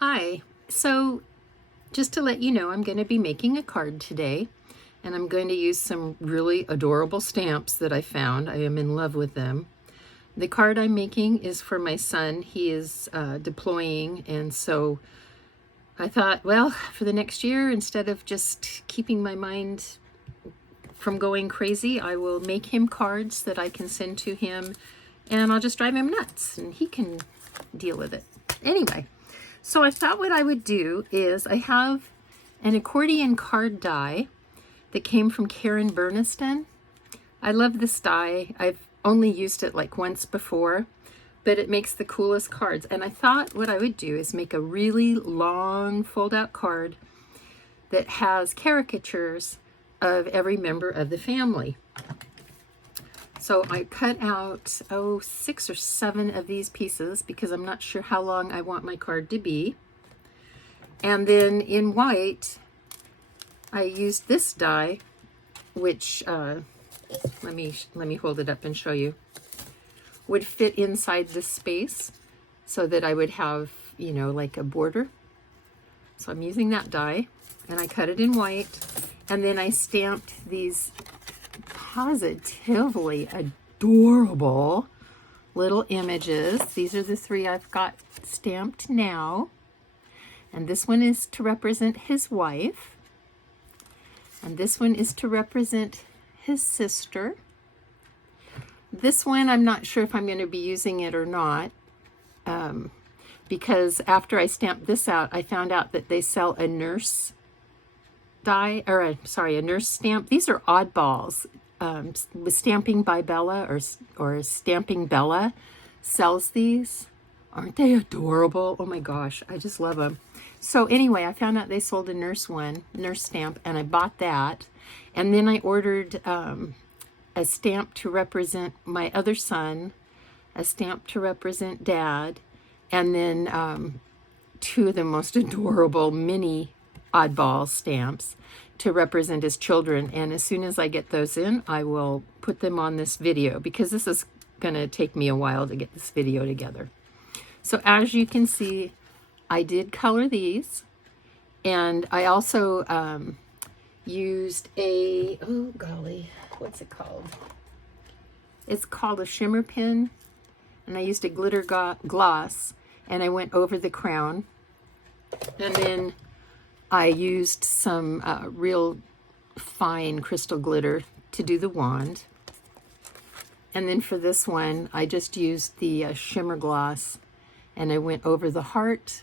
Hi, so just to let you know, I'm going to be making a card today, and I'm going to use some really adorable stamps that I found. I am in love with them. The card I'm making is for my son. He is deploying, and so I thought, well, for the next year, instead of just keeping my mind from going crazy, I will make him cards that I can send to him, and I'll just drive him nuts, and he can deal with it. Anyway. So I thought what I would do is I have an accordion card die that came from Karen Burniston. I love this die. I've only used it like once before, but it makes the coolest cards. And I thought what I would do is make a really long fold-out card that has caricatures of every member of the family. So I cut out, 6 or 7 of these pieces because I'm not sure how long I want my card to be. And then in white, I used this die, which, let me hold it up and show you, would fit inside this space so that I would have, like a border. So I'm using that die, and I cut it in white, and then I stamped these positively adorable little images. These are the 3 I've got stamped now. And this one is to represent his wife. And this one is to represent his sister. This one, I'm not sure if I'm going to be using it or not. Because after I stamped this out, I found out that they sell a nurse die, or a nurse stamp. These are oddballs. With Stamping by Bella or Stamping Bella sells these. Aren't they adorable? Oh my gosh, I just love them. So anyway, I found out they sold a nurse stamp, and I bought that. And then I ordered a stamp to represent my other son, a stamp to represent Dad, and then 2 of the most adorable mini oddball stamps to represent his children. And as soon as I get those in, I will put them on this video because this is going to take me a while to get this video together. So as you can see, I did color these, and I also used a, oh golly, what's it called? It's called a shimmer pen, and I used a glitter gloss, and I went over the crown, and then I used some real fine crystal glitter to do the wand. And then for this one, I just used the shimmer gloss, and I went over the heart,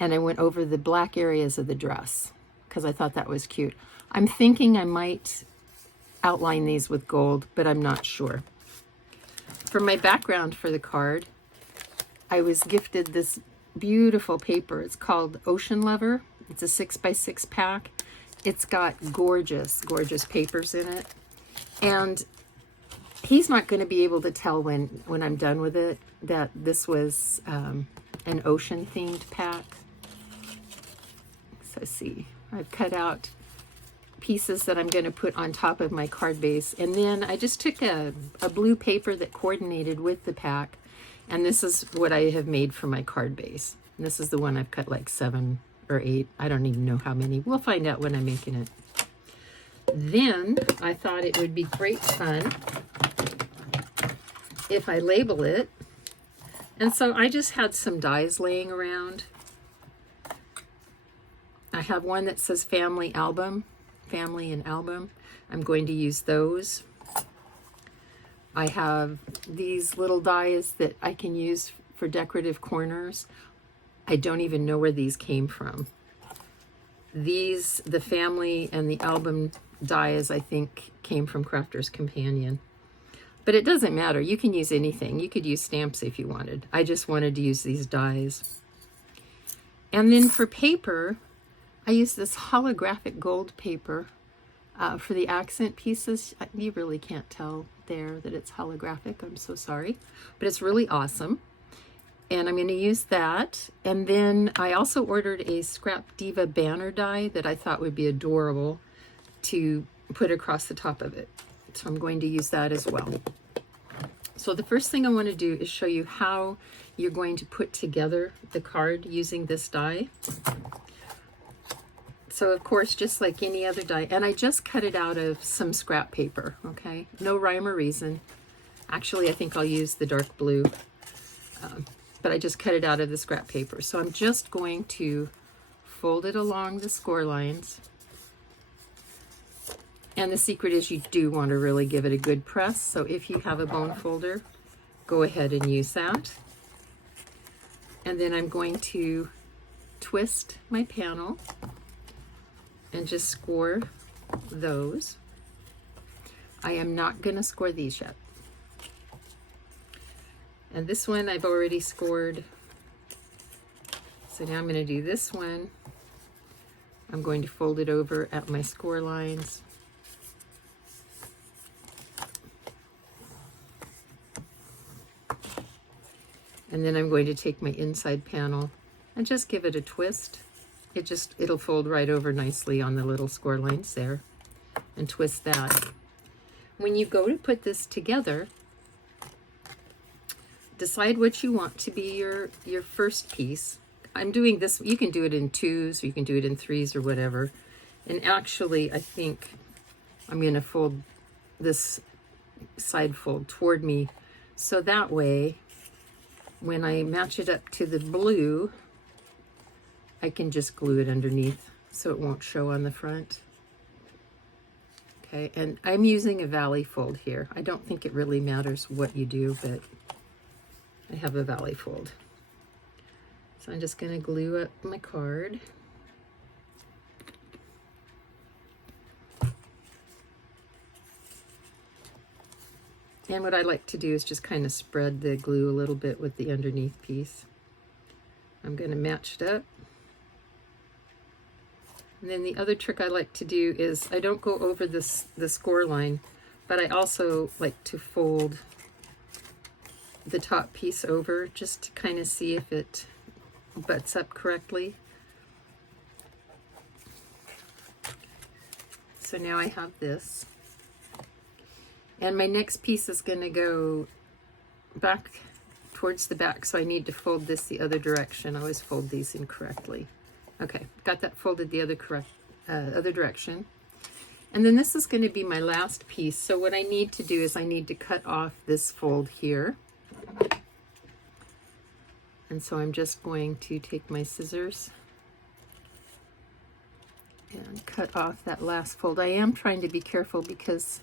and I went over the black areas of the dress because I thought that was cute. I'm thinking I might outline these with gold, but I'm not sure. For my background for the card, I was gifted this beautiful paper. It's called Ocean Lover. It's a 6x6 pack. It's got gorgeous, gorgeous papers in it. And he's not going to be able to tell when I'm done with it that this was an ocean-themed pack. So see, I've cut out pieces that I'm going to put on top of my card base. And then I just took a blue paper that coordinated with the pack. And this is what I have made for my card base. And this is the one I've cut like 7 or 8. I don't even know how many. We'll find out when I'm making it. Then I thought it would be great fun if I label it. And so I just had some dies laying around. I have one that says family and album. I'm going to use those. I have these little dies that I can use for decorative corners. I don't even know where these came from. These, the family and the album dies, I think came from Crafter's Companion. But it doesn't matter. You can use anything. You could use stamps if you wanted. I just wanted to use these dies. And then for paper, I used this holographic gold paper for the accent pieces. You really can't tell there that it's holographic. I'm so sorry. But it's really awesome. And I'm going to use that. And then I also ordered a Scrap Diva banner die that I thought would be adorable to put across the top of it. So I'm going to use that as well. So the first thing I want to do is show you how you're going to put together the card using this die. So of course, just like any other die, and I just cut it out of some scrap paper, okay? No rhyme or reason. Actually, I think I'll use the dark blue, but I just cut it out of the scrap paper. So I'm just going to fold it along the score lines. And the secret is you do want to really give it a good press. So if you have a bone folder, go ahead and use that. And then I'm going to twist my panel and just score those. I am not going to score these yet. And this one I've already scored. So now I'm going to do this one. I'm going to fold it over at my score lines. And then I'm going to take my inside panel and just give it a twist. It'll fold right over nicely on the little score lines there, and twist that. When you go to put this together, decide what you want to be your first piece. I'm doing this, you can do it in 2s, or you can do it in 3s or whatever. And actually, I think I'm going to fold this side fold toward me, so that way when I match it up to the blue, I can just glue it underneath so it won't show on the front. Okay, and I'm using a valley fold here. I don't think it really matters what you do, but I have a valley fold. So I'm just going to glue up my card. And what I like to do is just kind of spread the glue a little bit with the underneath piece. I'm going to match it up. And then the other trick I like to do is I don't go over the score line, but I also like to fold the top piece over just to kind of see if it butts up correctly. So now I have this. And my next piece is going to go back towards the back, so I need to fold this the other direction. I always fold these incorrectly. Okay, got that folded the other direction. And then this is going to be my last piece. So what I need to do is I need to cut off this fold here. And so I'm just going to take my scissors and cut off that last fold. I am trying to be careful because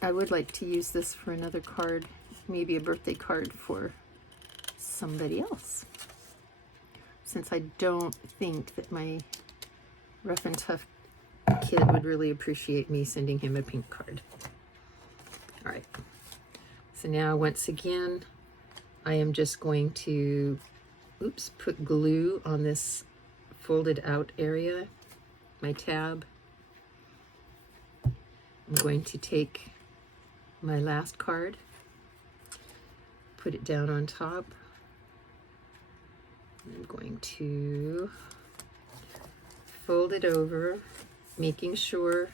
I would like to use this for another card, maybe a birthday card for somebody else, since I don't think that my rough and tough kid would really appreciate me sending him a pink card. All right, so now once again, I am just going to, put glue on this folded out area, my tab. I'm going to take my last card, put it down on top. I'm going to fold it over, making sure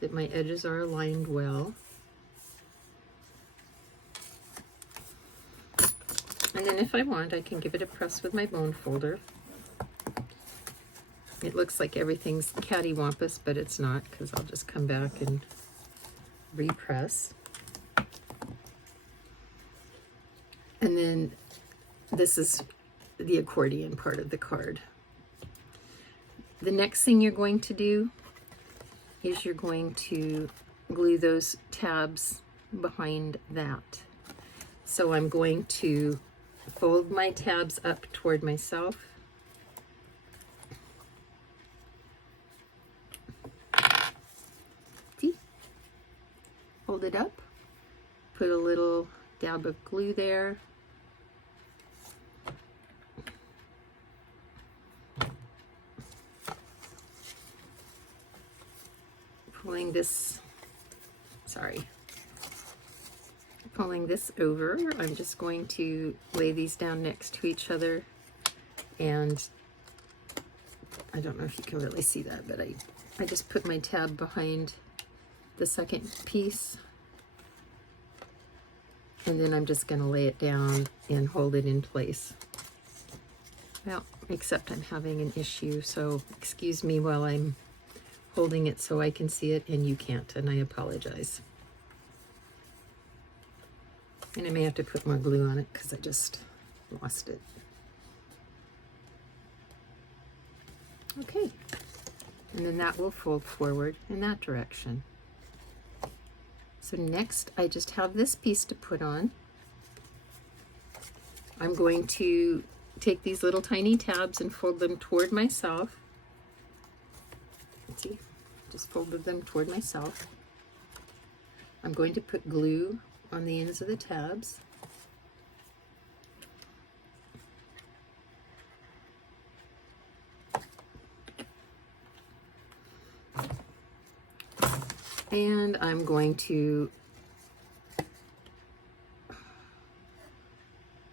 that my edges are aligned well. And then if I want, I can give it a press with my bone folder. It looks like everything's cattywampus, but it's not, because I'll just come back and repress. And then this is the accordion part of the card. The next thing you're going to do is you're going to glue those tabs behind that. So I'm going to fold my tabs up toward myself. See? Hold it up, put a little dab of glue there. Pulling this over, I'm just going to lay these down next to each other, and I don't know if you can really see that, but I just put my tab behind the second piece, And then I'm just going to lay it down and hold it in place. Well, except I'm having an issue, so excuse me while I'm holding it so I can see it and you can't, and I apologize. And I may have to put more glue on it because I just lost it. Okay, and then that will fold forward in that direction. So next I just have this piece to put on. I'm going to take these little tiny tabs and fold them toward myself. Let's see, just folded them toward myself. I'm going to put glue on the ends of the tabs. And I'm going to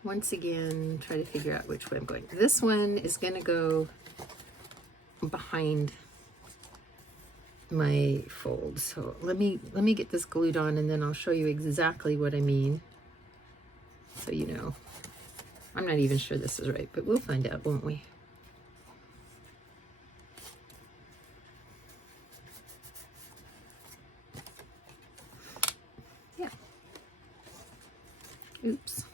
once again try to figure out which way I'm going. This one is going to go behind my fold. So let me get this glued on and then I'll show you exactly what I mean. So you know. I'm not even sure this is right, but we'll find out, won't we? Yeah. Oops.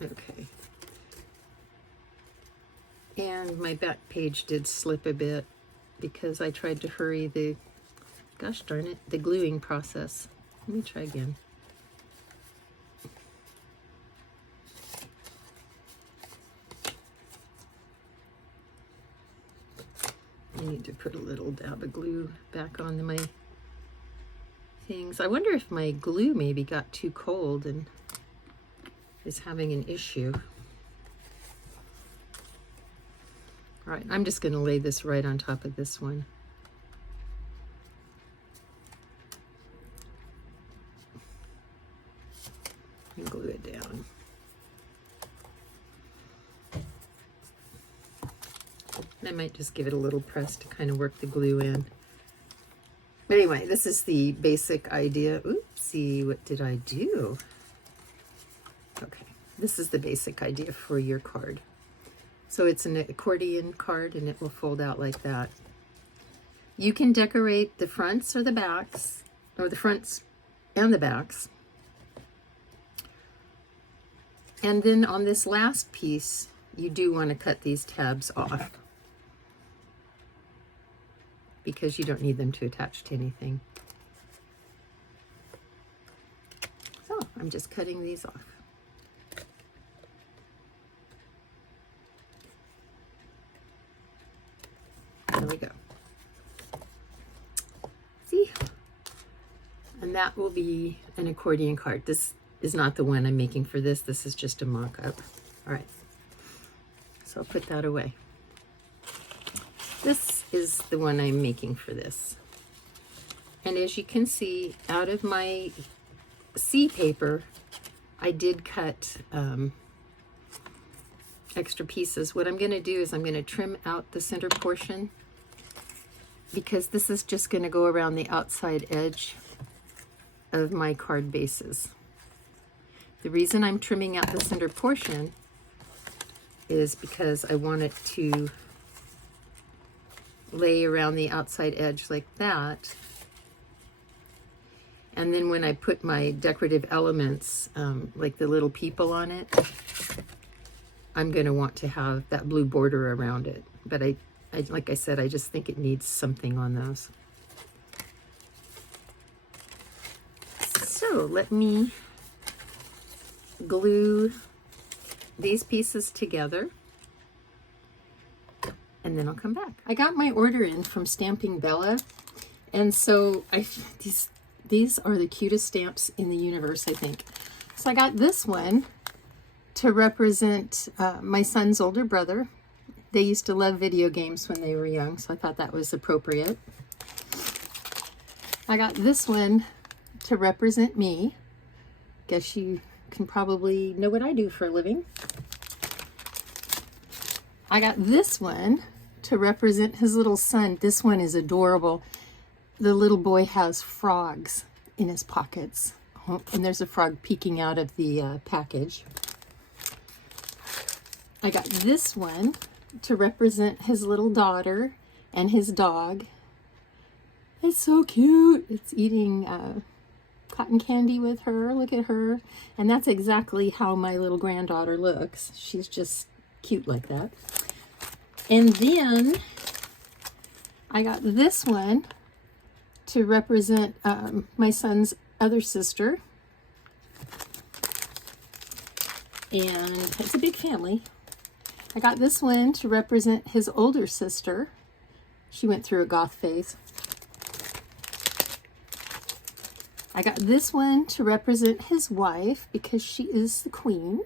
Okay. And my back page did slip a bit because I tried to hurry the, gosh darn it, the gluing process. Let me try again. I need to put a little dab of glue back on my things. I wonder if my glue maybe got too cold and is having an issue. All right, I'm just going to lay this right on top of this one. And glue it down. And I might just give it a little press to kind of work the glue in. But anyway, this is the basic idea. Oopsie, what did I do? Okay, this is the basic idea for your card. So it's an accordion card and it will fold out like that. You can decorate the fronts or the backs, or the fronts and the backs. And then on this last piece, you do want to cut these tabs off because you don't need them to attach to anything. So I'm just cutting these off. There we go. See? And that will be an accordion card. This is not the one I'm making for this. This is just a mock-up. All right. So I'll put that away. This is the one I'm making for this. And as you can see, out of my C paper, I did cut extra pieces. What I'm going to do is I'm going to trim out the center portion because this is just going to go around the outside edge of my card bases. The reason I'm trimming out the center portion is because I want it to lay around the outside edge like that. And then when I put my decorative elements, like the little people on it, I'm going to want to have that blue border around it. But I, like I said, I just think it needs something on those. So let me glue these pieces together and then I'll come back. I got my order in from Stamping Bella, and so these are the cutest stamps in the universe, I think. So I got this one to represent my son's older brother. They used to love video games when they were young, so I thought that was appropriate. I got this one to represent me. Guess you can probably know what I do for a living. I got this one to represent his little son. This one is adorable. The little boy has frogs in his pockets. Oh, and there's a frog peeking out of the package. I got this one to represent his little daughter and his dog. It's so cute. It's eating cotton candy with her. Look at her. And that's exactly how my little granddaughter looks. She's just cute like that. And then I got this one to represent my son's other sister. And it's a big family. I got this one to represent his older sister. She went through a goth phase. I got this one to represent his wife because she is the queen.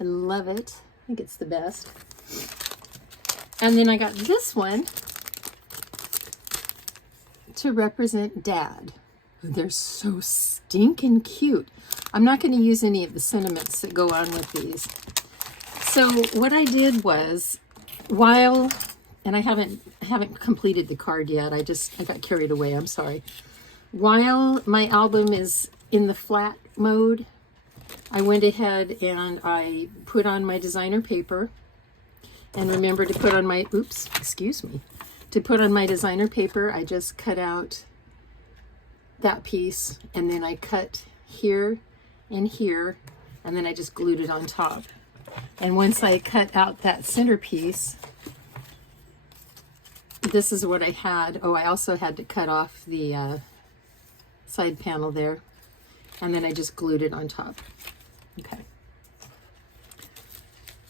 I love it. I think it's the best. And then I got this one to represent Dad. They're so stinking cute. I'm not going to use any of the sentiments that go on with these. So what I did was, and I haven't completed the card yet. I got carried away. I'm sorry. While my album is in the flat mode, I went ahead and I put on my designer paper. And remember to put on my, to put on my designer paper, I just cut out that piece, and then I cut here and here, and then I just glued it on top. And once I cut out that centerpiece, this is what I had. Oh, I also had to cut off the side panel there, and then I just glued it on top. Okay.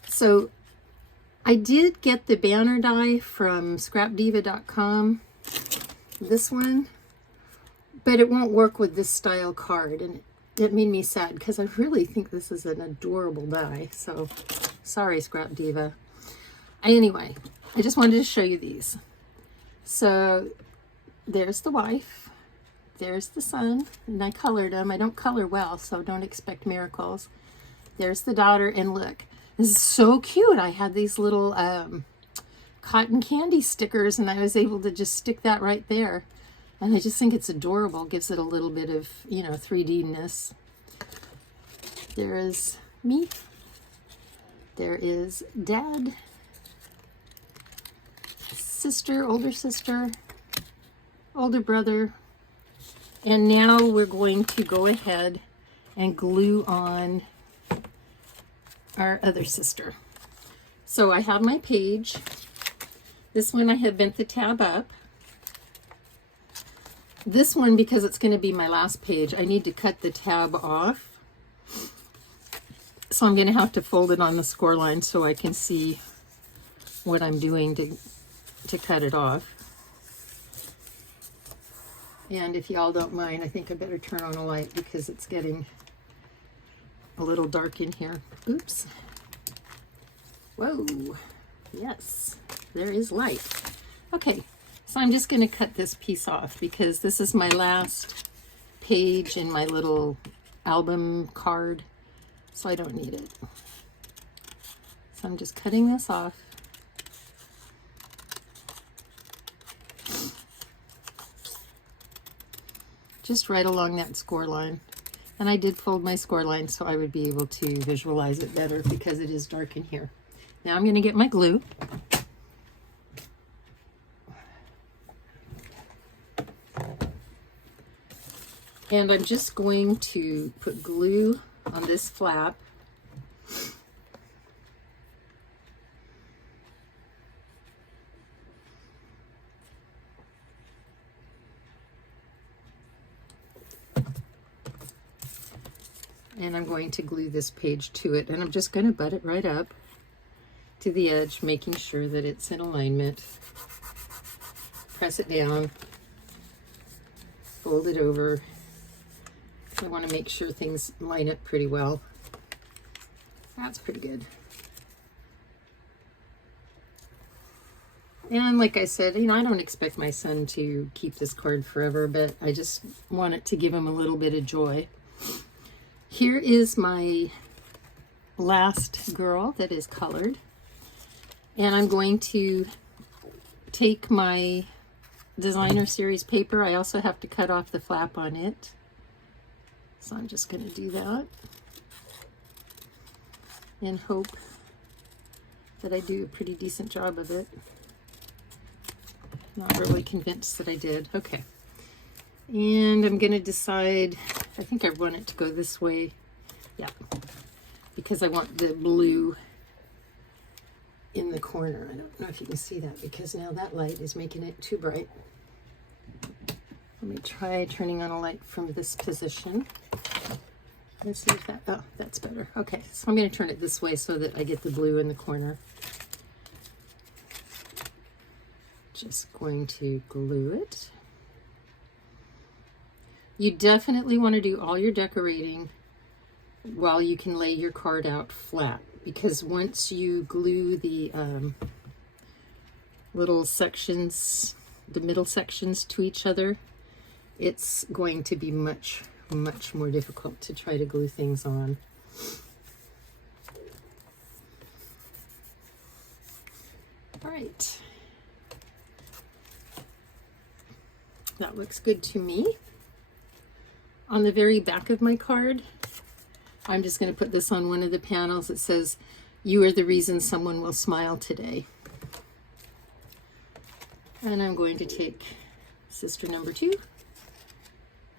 So I did get the banner die from scrapdiva.com, this one, but it won't work with this style card, and it made me sad because I really think this is an adorable die. So sorry, Scrap Diva. Anyway, I just wanted to show you these. So there's the wife, there's the son, and I colored them. I don't color well, so don't expect miracles. There's the daughter, and look, this is so cute. I had these little cotton candy stickers, and I was able to just stick that right there. And I just think it's adorable. Gives it a little bit of, 3D-ness. There is me. There is Dad. Sister, older brother. And now we're going to go ahead and glue on our other sister. So I have my page. This one I have bent the tab up. This one, because it's going to be my last page, I need to cut the tab off. So I'm going to have to fold it on the score line so I can see what I'm doing to cut it off. And if y'all don't mind, I think I better turn on a light because it's getting a little dark in here. Oops. Whoa. Yes, there is light. Okay. So I'm just going to cut this piece off because this is my last page in my little album card, so I don't need it. So I'm just cutting this off. Just right along that score line. And I did fold my score line so I would be able to visualize it better because it is dark in here. Now I'm going to get my glue. And I'm just going to put glue on this flap. And I'm going to glue this page to it. And I'm just going to butt it right up to the edge, making sure that it's in alignment. Press it down. Fold it over. I want to make sure things line up pretty well. That's pretty good. And like I said, I don't expect my son to keep this card forever, but I just want it to give him a little bit of joy. Here is my last girl that is colored. And I'm going to take my designer series paper. I also have to cut off the flap on it. So I'm just going to do that and hope that I do a pretty decent job of it. Not really convinced that I did. Okay. And I'm going to decide, I think I want it to go this way. Yeah. Because I want the blue in the corner. I don't know if you can see that because now that light is making it too bright. Let me try turning on a light from this position. Let's see if that, oh, that's better. Okay, so I'm going to turn it this way so that I get the blue in the corner. Just going to glue it. You definitely want to do all your decorating while you can lay your card out flat, because once you glue the little sections, the middle sections to each other, it's going to be much more difficult to try to glue things on. All right. That looks good to me. On the very back of my card, I'm just going to put this on one of the panels. It says, "You are the reason someone will smile today." And I'm going to take sister number 2,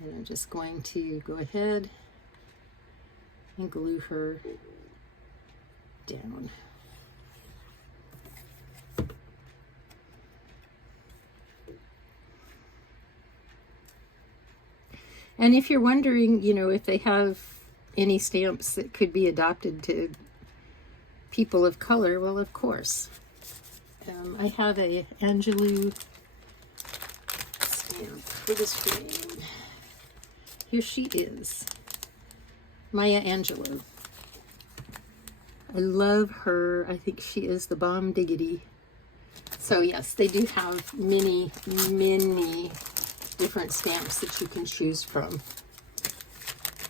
and I'm just going to go ahead and glue her down. And if you're wondering, you know, if they have any stamps that could be adopted to people of color, well, of course. I have a Angelou stamp for this frame. Here she is, Maya Angelou. I love her. I think she is the bomb diggity. So yes, they do have many different stamps that you can choose from.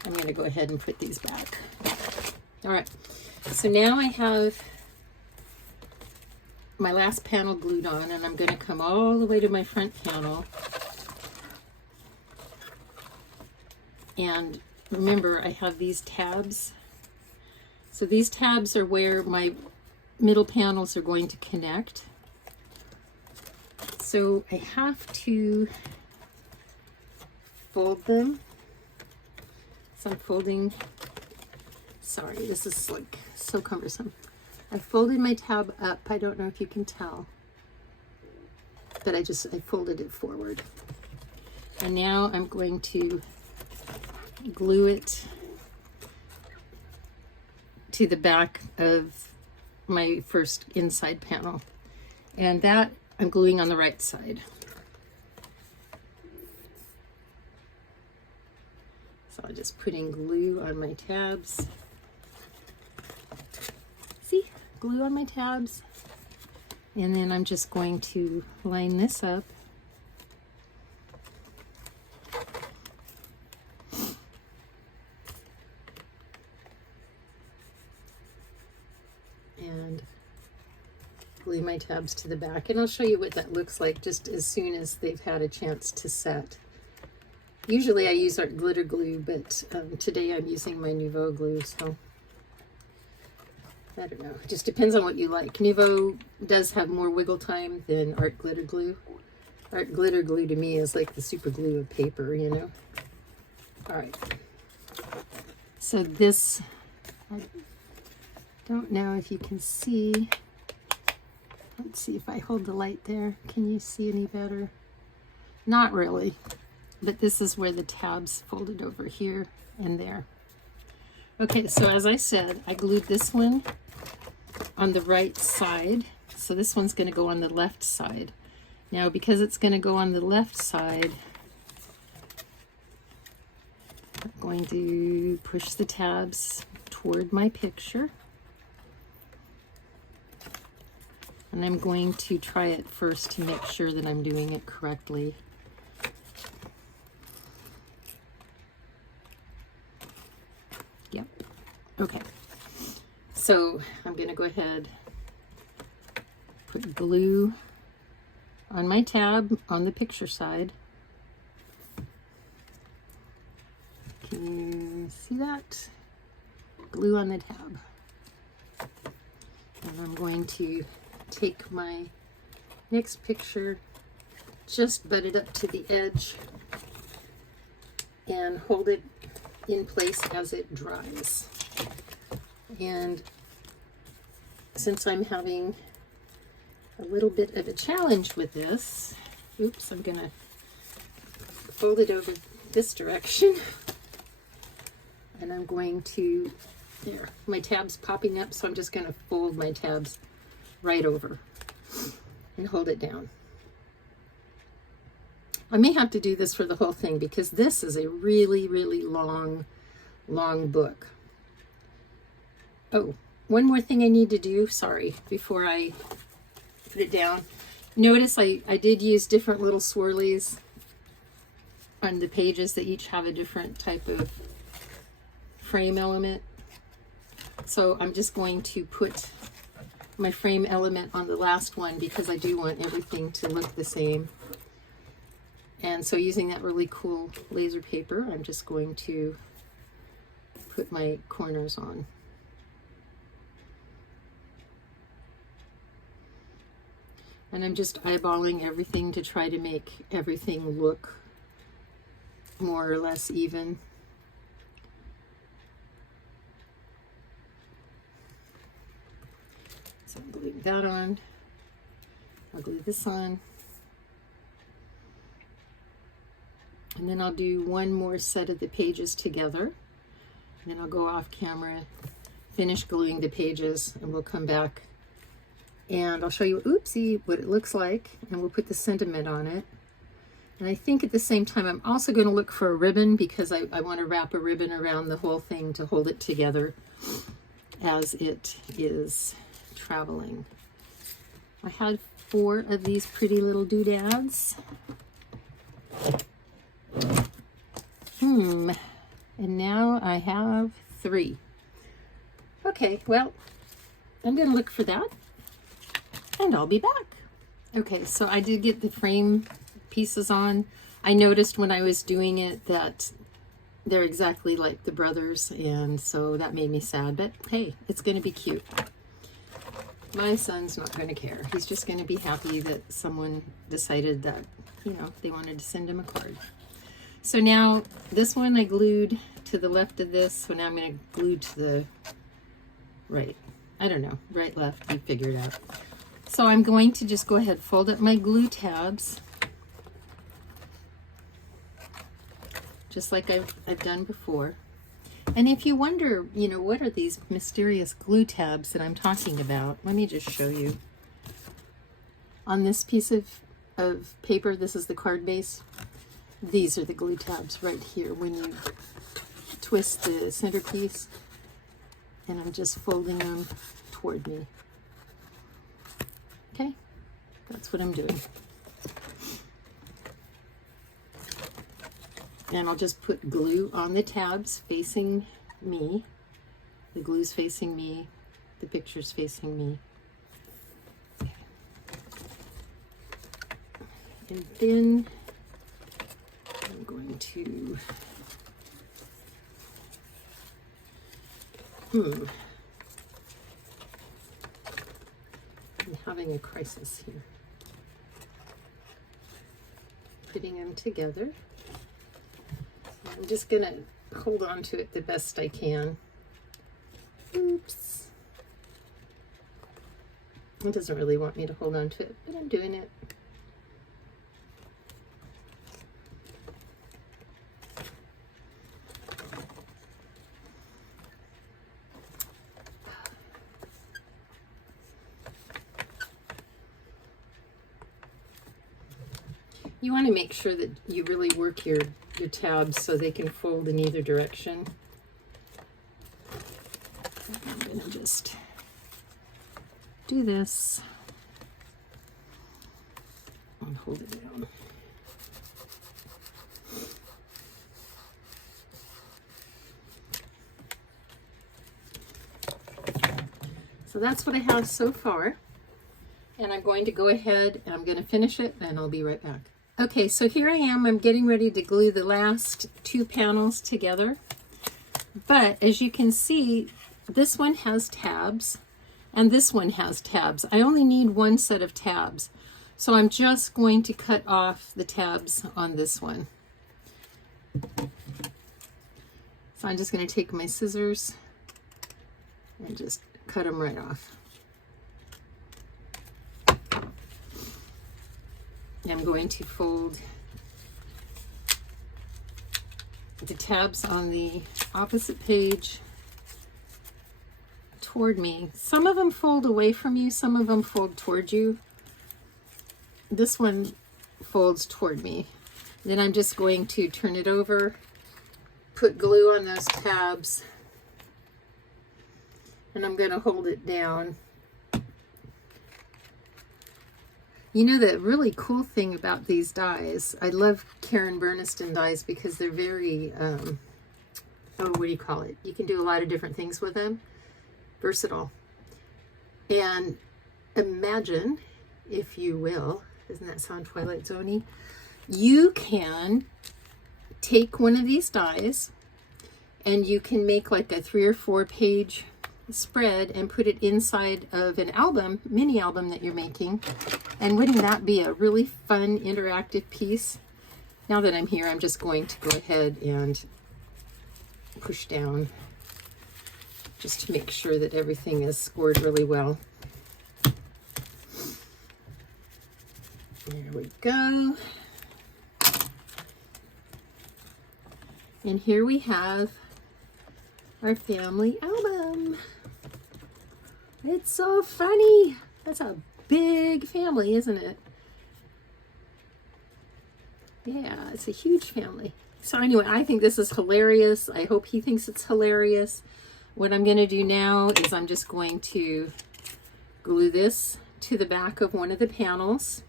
I'm going to go ahead and put these back. All right, so now I have my last panel glued on, and I'm going to come all the way to my front panel. And remember, I have these tabs. So these tabs are where my middle panels are going to connect. So I have to fold them. So I'm folding, sorry, this is like so cumbersome. I folded my tab up. I don't know if you can tell, but I folded it forward. And now I'm going to glue it to the back of my first inside panel. And that I'm gluing on the right side. So I'm just putting glue on my tabs. See, glue on my tabs. And then I'm just going to line this up. And glue my tabs to the back. And I'll show you what that looks like just as soon as they've had a chance to set. Usually I use art glitter glue, but today I'm using my Nouveau glue, so I don't know. It just depends on what you like. Nouveau does have more wiggle time than art glitter glue. Art glitter glue to me is like the super glue of paper, you know? All right. So this, I don't know if you can see. Let's see if I hold the light there. Can you see any better? Not really. But this is where the tabs folded over here and there. Okay, so as I said, I glued this one on the right side. So this one's going to go on the left side. Now, because it's going to go on the left side, I'm going to push the tabs toward my picture. And I'm going to try it first to make sure that I'm doing it correctly. Yep. Okay. So I'm going to go ahead, put glue on my tab on the picture side. Can you see that? Glue on the tab. And I'm going to take my next picture, just butt it up to the edge and hold it in place as it dries. And since I'm having a little bit of a challenge with this, oops, I'm gonna fold it over this direction. And I'm going to, there, my tab's popping up, so I'm just gonna fold my tabs right over and hold it down. I may have to do this for the whole thing because this is a really, really long book. Oh, one more thing I need to do, sorry, before I put it down. Notice I did use different little swirlies on the pages that each have a different type of frame element. So I'm just going to put my frame element on the last one because I do want everything to look the same. And so using that really cool laser paper, I'm just going to put my corners on. And I'm just eyeballing everything to try to make everything look more or less even. So I'm gluing that on. I'll glue this on. And then I'll do one more set of the pages together. And then I'll go off camera, finish gluing the pages, and we'll come back and I'll show you, oopsie, what it looks like, and we'll put the sentiment on it. And I think at the same time, I'm also going to look for a ribbon because I want to wrap a ribbon around the whole thing to hold it together as it is traveling. I had 4 of these pretty little doodads. And now I have 3. Okay, well, I'm going to look for that and I'll be back. Okay, so I did get the frame pieces on. I noticed when I was doing it that they're exactly like the brothers, and so that made me sad, but hey, it's going to be cute. My son's not going to care. He's just going to be happy that someone decided that, you know, they wanted to send him a card. So now this one I glued to the left of this, so now I'm going to glue to the right. I don't know, right, left, you figure it out. So I'm going to just go ahead, fold up my glue tabs, just like I've done before. And if you wonder, you know, what are these mysterious glue tabs that I'm talking about, let me just show you. On this piece of paper, this is the card base. These are the glue tabs right here when you twist the centerpiece, and I'm just folding them toward me. Okay, that's what I'm doing. And I'll just put glue on the tabs facing me. The glue's facing me, the picture's facing me. Okay. And then I'm going to, I'm having a crisis here. Putting them together. So I'm just gonna hold on to it the best I can. Oops. It doesn't really want me to hold on to it, but I'm doing it. You want to make sure that you really work your tabs so they can fold in either direction. I'm going to just do this and hold it down. So that's what I have so far. And I'm going to go ahead and I'm going to finish it and I'll be right back. Okay, so here I am. I'm getting ready to glue the last 2 panels together. But as you can see, this one has tabs and this one has tabs. I only need 1 set of tabs. So I'm just going to cut off the tabs on this one. So I'm just going to take my scissors and just cut them right off. I'm going to fold the tabs on the opposite page toward me. Some of them fold away from you, some of them fold toward you. This one folds toward me. Then I'm just going to turn it over, put glue on those tabs, and I'm going to hold it down. You know, the really cool thing about these dies, I love Karen Burniston dies because they're very, what do you call it? You can do a lot of different things with them. Versatile. And imagine, if you will, doesn't that sound Twilight Zone-y? You can take one of these dies and you can make like a 3 or 4 page spread and put it inside of an album, mini album that you're making. And wouldn't that be a really fun interactive piece? Now that I'm here, I'm just going to go ahead and push down just to make sure that everything is scored really well. There we go. And here we have our family album. It's so funny. That's a big family, isn't it? Yeah, it's a huge family. So anyway, I think this is hilarious. I hope he thinks it's hilarious. What I'm going to do now is I'm just going to glue this to the back of one of the panels.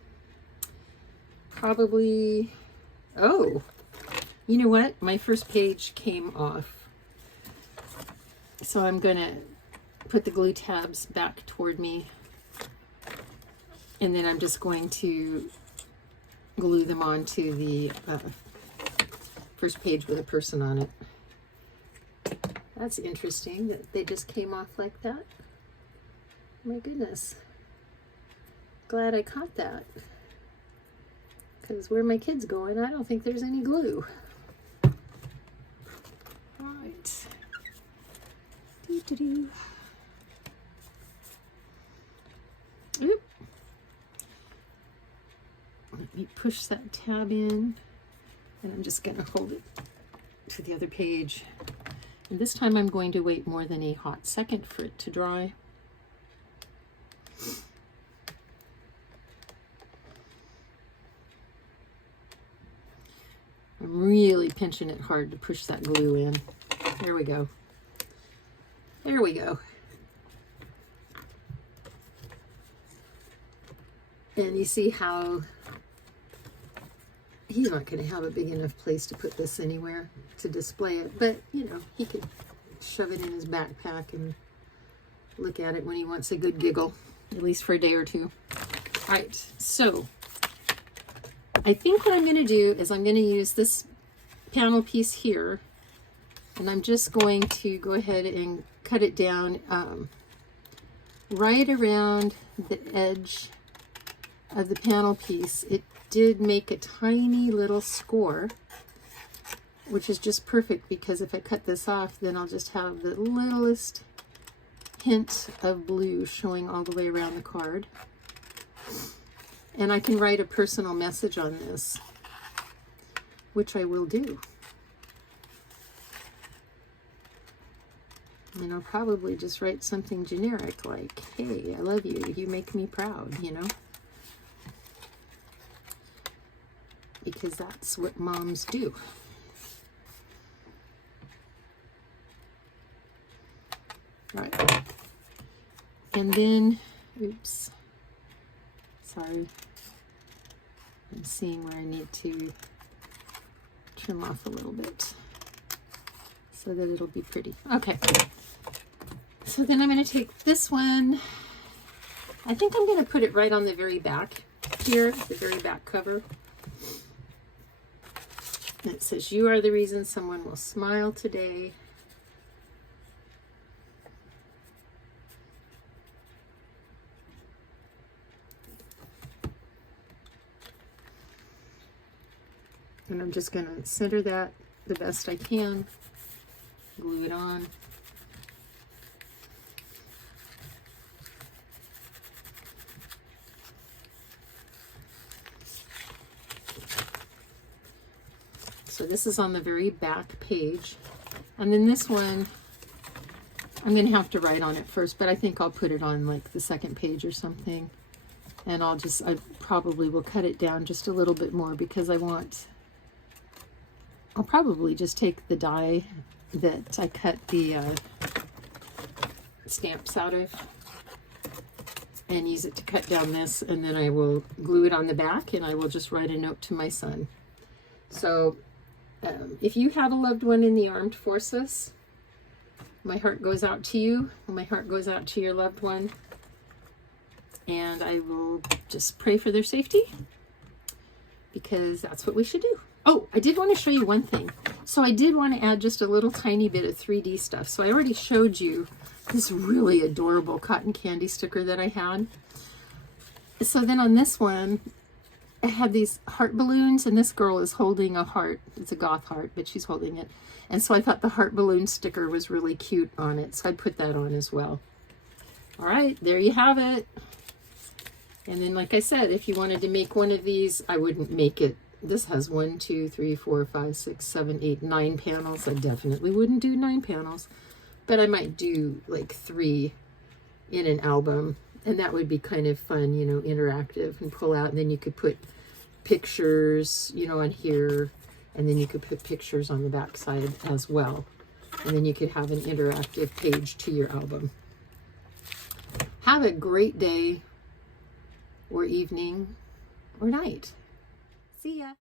Probably, oh, you know what? My first page came off. So I'm going to put the glue tabs back toward me. And then I'm just going to glue them onto the first page with a person on it. That's interesting that they just came off like that. My goodness. Glad I caught that. Because where my kid's going, I don't think there's any glue. Right. Doo-doo-doo. Oop. Let me push that tab in, and I'm just going to hold it to the other page. And this time I'm going to wait more than a hot second for it to dry. I'm really pinching it hard to push that glue in. There we go. There we go. And you see how he's not going to have a big enough place to put this anywhere to display it, but you know, he could shove it in his backpack and look at it when he wants a good giggle, at least for a day or two. All right, so I think what I'm going to do is I'm going to use this panel piece here, and I'm just going to go ahead and cut it down right around the edge of the panel piece. It did make a tiny little score, which is just perfect because if I cut this off, then I'll just have the littlest hint of blue showing all the way around the card. And I can write a personal message on this, which I will do. And I'll probably just write something generic like, hey, I love you, you make me proud, you know? Because that's what moms do. Right. And then, oops, sorry. I'm seeing where I need to trim off a little bit so that it'll be pretty. Okay. So then I'm going to take this one. I think I'm going to put it right on the very back here, the very back cover. And it says, "You are the reason someone will smile today." And I'm just going to center that the best I can, glue it on. So this is on the very back page. And then this one, I'm going to have to write on it first, but I think I'll put it on like the second page or something. And I probably will cut it down just a little bit more because I'll probably just take the die that I cut the stamps out of and use it to cut down this, and then I will glue it on the back, and I will just write a note to my son. So if you have a loved one in the armed forces, my heart goes out to you. My heart goes out to your loved one. And I will just pray for their safety, because that's what we should do. Oh, I did want to show you one thing. So I did want to add just a little tiny bit of 3D stuff. So I already showed you this really adorable cotton candy sticker that I had. So then on this one, I had these heart balloons, and this girl is holding a heart. It's a goth heart, but she's holding it. And so I thought the heart balloon sticker was really cute on it. So I put that on as well. All right, there you have it. And then, like I said, if you wanted to make one of these, I wouldn't make it. This has 1, 2, 3, 4, 5, 6, 7, 8, 9 panels. I definitely wouldn't do 9 panels, but I might do like 3 in an album. And that would be kind of fun, you know, interactive, and pull out. And then you could put pictures, you know, on here. And then you could put pictures on the back side as well. And then you could have an interactive page to your album. Have a great day, or evening, or night. See ya.